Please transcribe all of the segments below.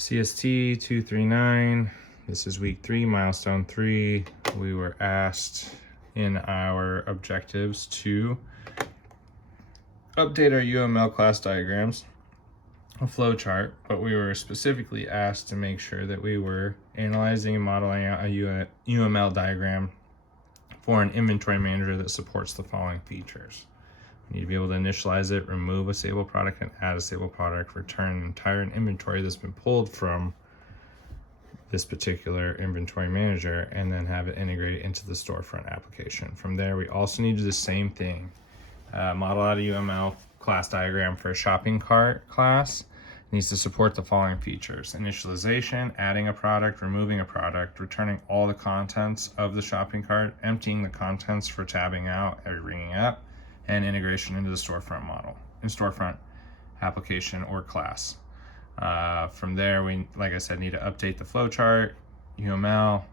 CST 239, this is week 3, milestone 3. We were asked in our objectives to update our UML class diagrams, a flow chart, but we were specifically asked to make sure that we were analyzing and modeling out a UML diagram for an inventory manager that supports the following features. We need to be able to initialize it, remove a stable product and add a stable product, return an entire inventory that's been pulled from this particular inventory manager, and then have it integrated into the storefront application. From there, we also need to do the same thing. Model out a UML class diagram for a shopping cart class. It needs to support the following features: initialization, adding a product, removing a product, returning all the contents of the shopping cart, emptying the contents for tabbing out or ringing up, and integration into the storefront model and storefront application or class. From there, we, like I said, need to update the flowchart, UML,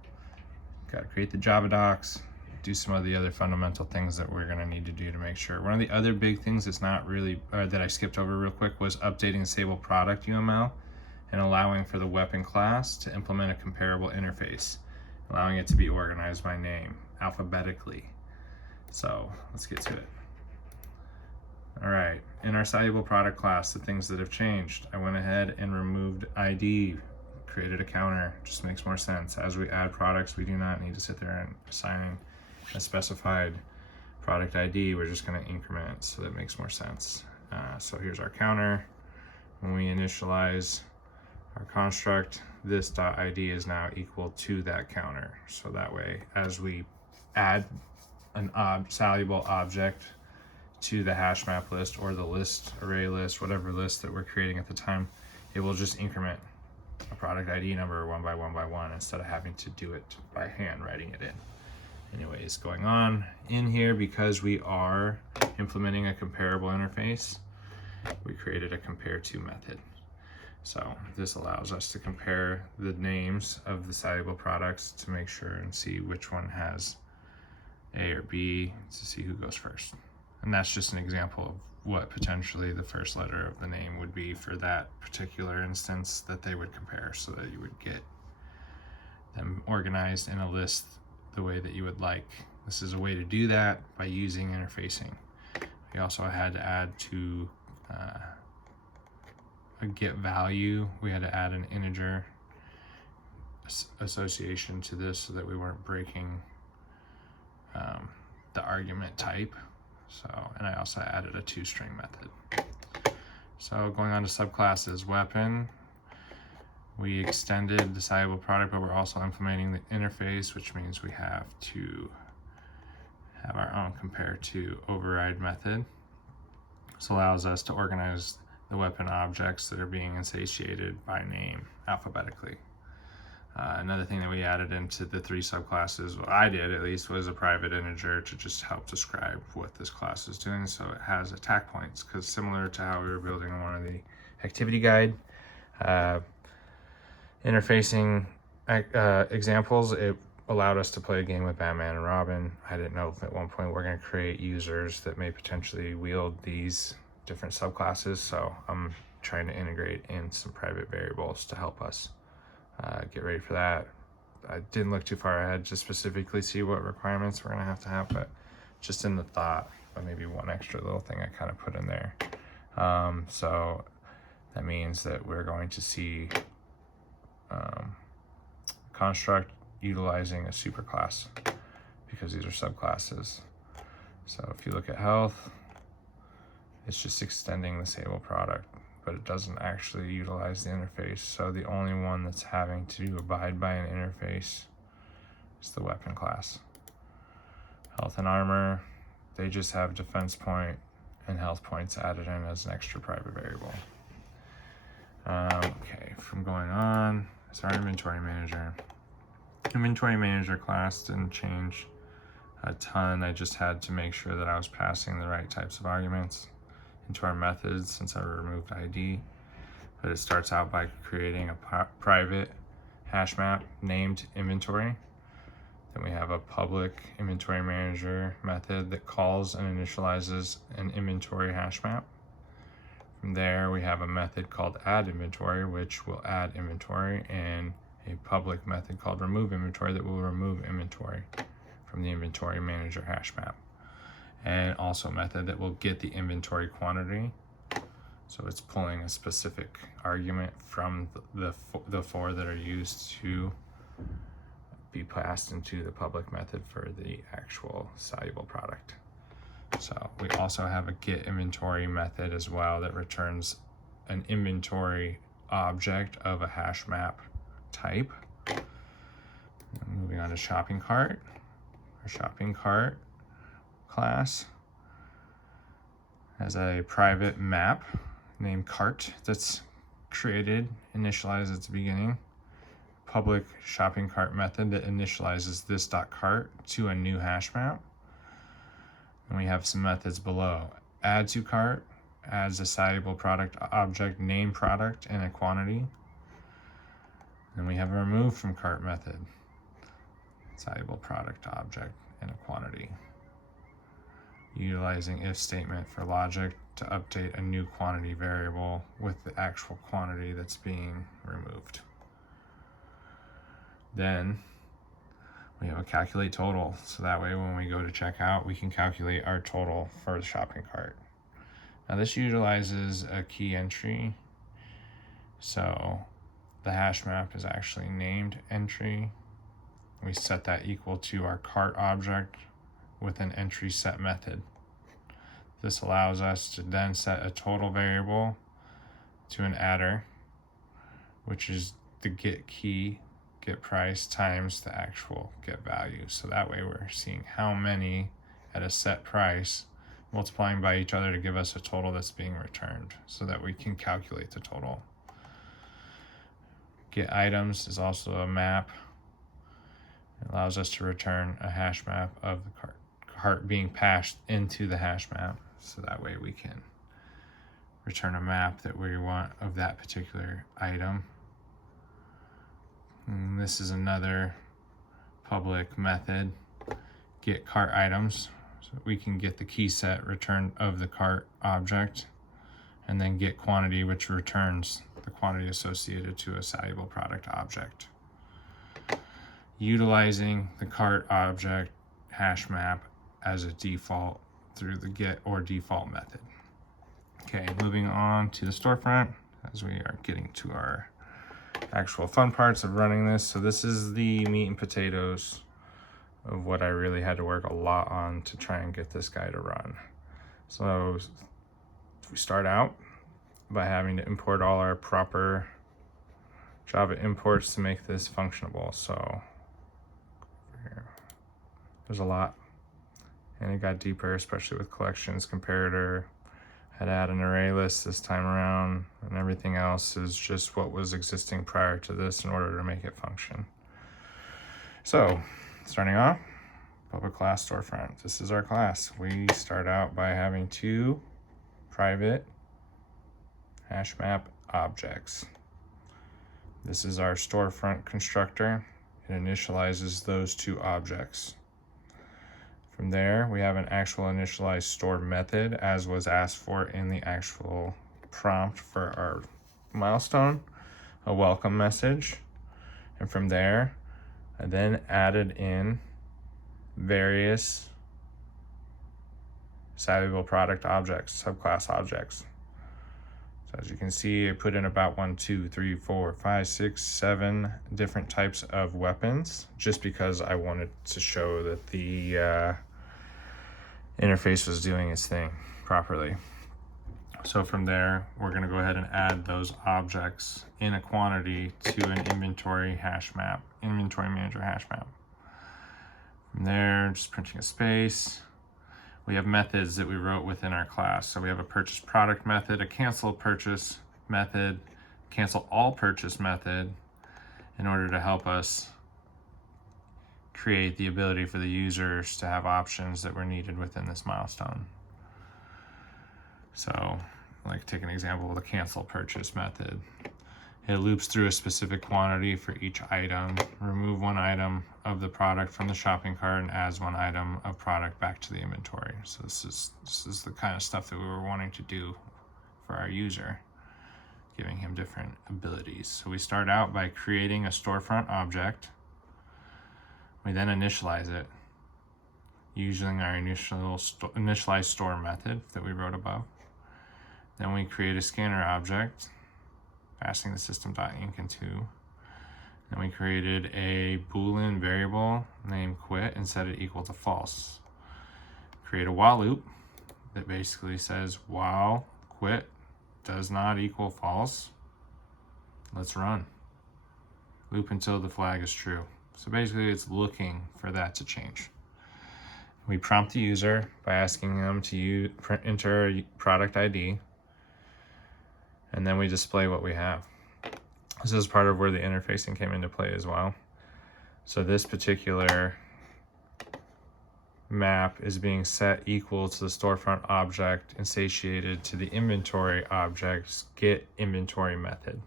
got to create the Java docs, do some of the other fundamental things that we're going to need to do to make sure. One of the other big things that's not really, that I skipped over real quick, was updating the stable product UML and allowing for the weapon class to implement a comparable interface, allowing it to be organized by name alphabetically. So let's get to it. All right, in our soluble product class, the things that have changed, I went ahead and removed ID, created a counter. Just makes more sense. As we add products, we do not need to sit there and assign a specified product ID. We're just going to increment, so that makes more sense. So here's our counter. When we initialize our construct, this .id is now equal to that counter. So that way, as we add an soluble object to the hash map list or the list, array list, whatever list that we're creating at the time, it will just increment a product ID number one by one instead of having to do it by hand, writing it in. Anyways, going on in here, because we are implementing a comparable interface, we created a compare to method. So this allows us to compare the names of the soluble products to make sure and see which one has A or B, to see who goes first. And that's just an example of what potentially the first letter of the name would be for that particular instance that they would compare, so that you would get them organized in a list the way that you would like. This is a way to do that by using interfacing. We also had to add to a get value. We had to add an integer association to this so that we weren't breaking the argument type. So, and I also added a toString method. So going on to subclasses, weapon, we extended the soluble product, but we're also implementing the interface, which means we have to have our own compare to override method. This allows us to organize the weapon objects that are being instantiated by name alphabetically. Another thing that we added into the 3 subclasses, well, I did at least, was a private integer to just help describe what this class is doing. So it has attack points, because similar to how we were building one of the activity guide interfacing examples, it allowed us to play a game with Batman and Robin. I didn't know if at one point we're going to create users that may potentially wield these different subclasses. So I'm trying to integrate in some private variables to help us get ready for that. I didn't look too far ahead to specifically see what requirements we're going to have, but just in the thought of maybe one extra little thing I kind of put in there. So that means that we're going to see construct utilizing a superclass, because these are subclasses. So if you look at health, it's just extending the stable product, but it doesn't actually utilize the interface. So the only one that's having to abide by an interface is the weapon class. Health and armor, they just have defense point and health points added in as an extra private variable. Okay, from going on, it's our inventory manager. Inventory manager class didn't change a ton. I just had to make sure that I was passing the right types of arguments into our methods since I removed ID. But it starts out by creating a private hash map named inventory. Then we have a public inventory manager method that calls and initializes an inventory hash map. From there, we have a method called add inventory, which will add inventory, and a public method called remove inventory that will remove inventory from the inventory manager hash map. And also a method that will get the inventory quantity. So it's pulling a specific argument from the four that are used to be passed into the public method for the actual soluble product. So we also have a get inventory method as well that returns an inventory object of a hash map type. Moving on to shopping cart. Our shopping cart class has a private map named cart that's created, initialized at the beginning. Public shopping cart method that initializes this .cart to a new hash map. And we have some methods below. Add to cart adds a soluble product object, name product, and a quantity. And we have a remove from cart method, soluble product object, and a quantity. Utilizing if statement for logic to update a new quantity variable with the actual quantity that's being removed. Then we have a calculate total, so that way when we go to checkout, we can calculate our total for the shopping cart. Now this utilizes a key entry, so the hash map is actually named entry. We set that equal to our cart object with an entry set method. This allows us to then set a total variable to an adder, which is the get key, get price times the actual get value. So that way we're seeing how many at a set price, multiplying by each other to give us a total that's being returned so that we can calculate the total. Get items is also a map. It allows us to return a hash map of the cart being passed into the hash map. So that way we can return a map that we want of that particular item. And this is another public method, get cart items. So we can get the key set return of the cart object, and then get quantity, which returns the quantity associated to a soluble product object. Utilizing the cart object hash map as a default through the get or default method. Okay, moving on to the storefront as we are getting to our actual fun parts of running this. So this is the meat and potatoes of what I really had to work a lot on to try and get this guy to run. So we start out by having to import all our proper Java imports to make this functionable. So there's a lot, and it got deeper, especially with collections, comparator. Had to add an array list this time around, and everything else is just what was existing prior to this in order to make it function. So, starting off, public class storefront. This is our class. We start out by having two private hash map objects. This is our storefront constructor. It initializes those two objects. From there, we have an actual initialize store method as was asked for in the actual prompt for our milestone, a welcome message. And from there, I then added in various soluble product objects, subclass objects. So as you can see, I put in about 1, 2, 3, 4, 5, 6, 7 different types of weapons, just because I wanted to show that the interface was doing its thing properly. So from there, we're going to go ahead and add those objects in a quantity to an inventory hash map, inventory manager hash map. From there, just printing a space. We have methods that we wrote within our class. So we have a purchase product method, a cancel purchase method, cancel all purchase method, in order to help us create the ability for the users to have options that were needed within this milestone. So, like take an example of the cancel purchase method. It loops through a specific quantity for each item, remove one item of the product from the shopping cart, and adds one item of product back to the inventory. So this is the kind of stuff that we were wanting to do for our user, giving him different abilities. So we start out by creating a storefront object. We then initialize it using our initialize store method that we wrote above. Then we create a scanner object, passing the system.inc into. Then we created a Boolean variable named quit and set it equal to false. Create a while loop that basically says while quit does not equal false. Let's run. Loop until the flag is true. So basically it's looking for that to change. We prompt the user by asking them to enter a product ID, and then we display what we have. This is part of where the interfacing came into play as well. So this particular map is being set equal to the storefront object and satiated to the inventory object's get inventory method.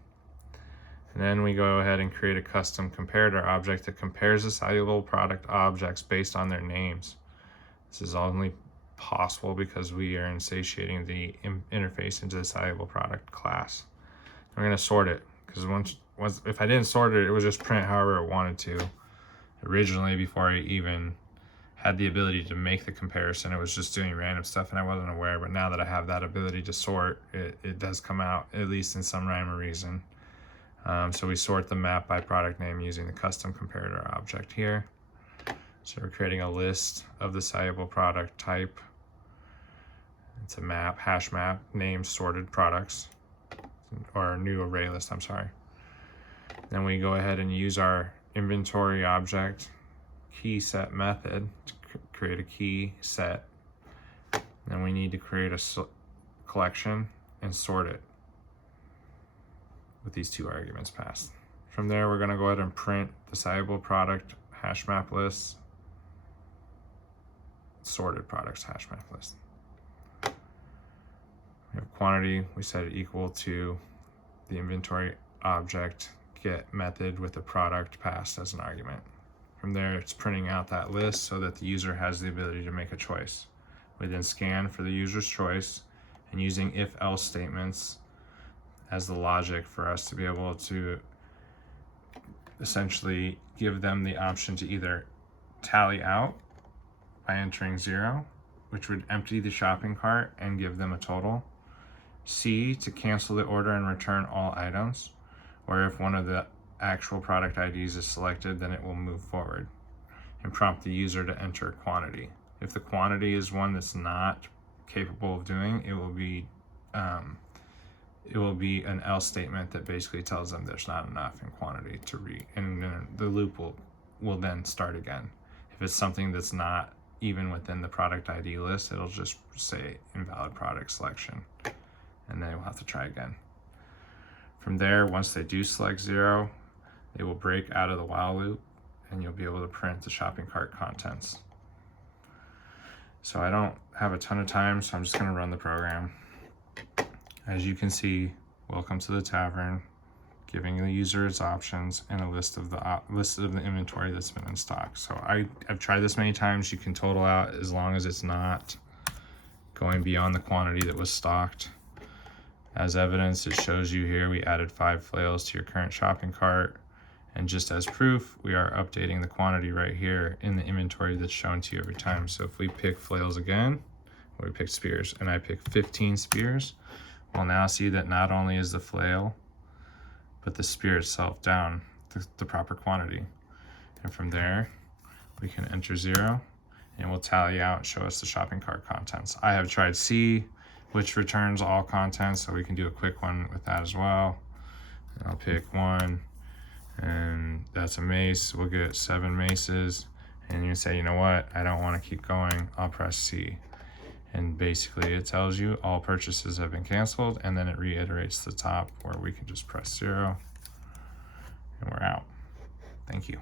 And then we go ahead and create a custom comparator object that compares the soluble product objects based on their names. This is only possible because we are insatiating the interface into the soluble product class. We're going to sort it because if I didn't sort it, it would just print however it wanted to. Originally, before I even had the ability to make the comparison, it was just doing random stuff and I wasn't aware. But now that I have that ability to sort, it does come out, at least in some rhyme or reason. So we sort the map by product name using the custom comparator object here. So we're creating a list of the soluble product type. It's a map, hash map, name sorted products, or a new array list, I'm sorry. Then we go ahead and use our inventory object key set method to create a key set. Then we need to create a collection and sort it with these two arguments passed. From there, we're going to go ahead and print the soluble product hash map list, sorted products hash map list. We have quantity, we set it equal to the inventory object get method with the product passed as an argument. From there, it's printing out that list so that the user has the ability to make a choice. We then scan for the user's choice and using if-else statements as the logic for us to be able to essentially give them the option to either tally out by entering 0, which would empty the shopping cart and give them a total. C, to cancel the order and return all items, or if one of the actual product IDs is selected, then it will move forward. And prompt the user to enter quantity. If the quantity is one that's not capable of doing, it will be an else statement that basically tells them there's not enough in quantity to read, and then the loop will then start again. If it's something that's not even within the product ID list, it'll just say invalid product selection, and then we'll have to try again. From there, once they do select 0, they will break out of the while loop and you'll be able to print the shopping cart contents. So I don't have a ton of time, so I'm just gonna run the program. As you can see, welcome to the tavern, giving the user its options and a list of the inventory that's been in stock. So I've tried this many times. You can total out as long as it's not going beyond the quantity that was stocked. As evidence, it shows you here we added 5 flails to your current shopping cart. And just as proof, we are updating the quantity right here in the inventory that's shown to you every time. So if we pick flails again, or we pick spears, and I pick 15 spears, we'll now see that not only is the flail, but the spear itself down the proper quantity. And from there, we can enter 0, and we'll tally out and show us the shopping cart contents. I have tried C, which returns all contents, so we can do a quick one with that as well. And I'll pick 1, and that's a mace. We'll get 7 maces, and you say, you know what, I don't want to keep going, I'll press C. And basically it tells you all purchases have been canceled, and then it reiterates the top where we can just press 0, and we're out. Thank you.